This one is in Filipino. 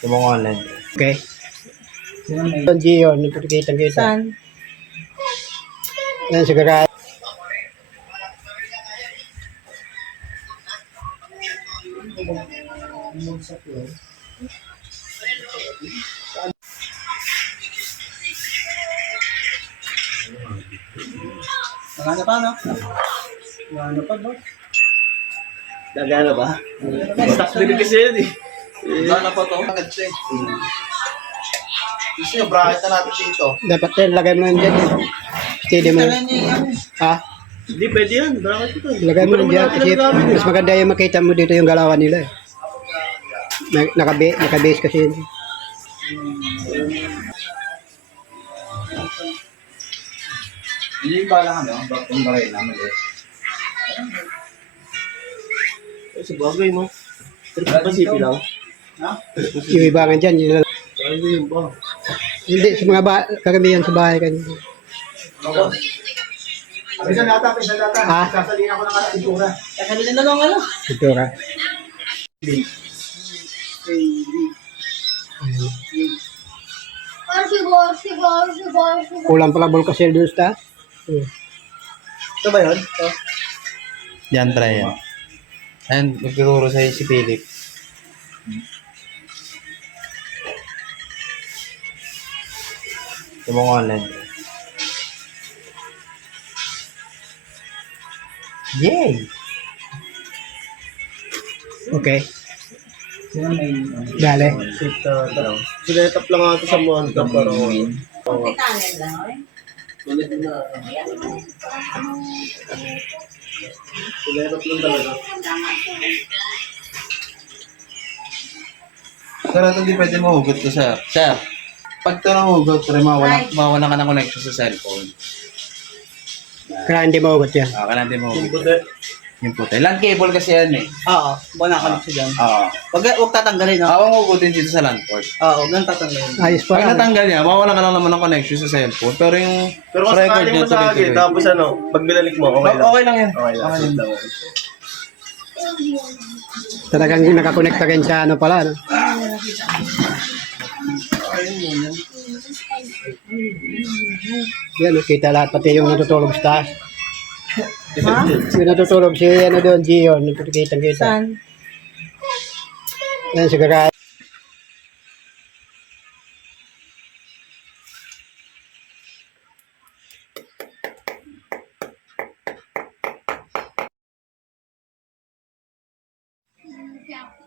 Yung mga online. Okay. Yung Gio, nagkikita-kita. Saan? Yan, sigara. Nagana pa, no? Nagana pa, no? Nagana ba? Stock din kasi yun eh. Nagana pa to? Gusto nyo, bracket na natin dito. Dapat yan, lagay mo yan dyan. Steady mo. Ha? Hindi, pwede yan. Bracket ito. Lagay mo yan dyan. Kasi mas maganda yung makita mo dito yung galawan nila. Naka-base kasi yun. Hindi yung balang ano, yung baray naman eh. Sa bagay mo. Pasipi lang. Yung ibangan dyan. Yung, Saan yung ba? hindi, sa mga karamihan sa bahay kanina. Pisa data. Ha? Sasalin ako ng pintura. Sasabihin na lang, ano? Ito ka. Kulang pala Volcasel dun sa taas. Ito ba yun? Ito. Yan, try yan. And magtuturo sa'yo si Philip. Yung mga online. Yay! Okay. Dale. Sinetap lang ako sa Monta para sinetap lang talaga. Pero ito hindi pwede mahugot to, sir. Sir, pag ito nahugot, mawala ka ng connection sa cellphone. Kaya hindi maugot yan. Kaya natin Yung mahugot. puti. Yung puti. Land cable kasi yan eh. Oo, wala ka siya dyan. Oo. Huwag tatanggalin, no? Awang hugutin dito sa land port. Oo, huwag nang tatanggalin. Ayos pa Pag lang. natanggal niya, mawala ka lang naman ng connection sa cellphone. Pero yung Pero kung sakaling mo sa akin, tapos ano, pag binalik mo, okay lang. Okay lang yan. Okay lang. Okay lang. Talagang nakakonekta rin sa ano pala. No? Yan, kita lahat. Pati yung natutulog sa taas. Ha? Yung natutulog si ano doon, Gio, nagkikita-kita. Saan? Yan, sigara. Yeah.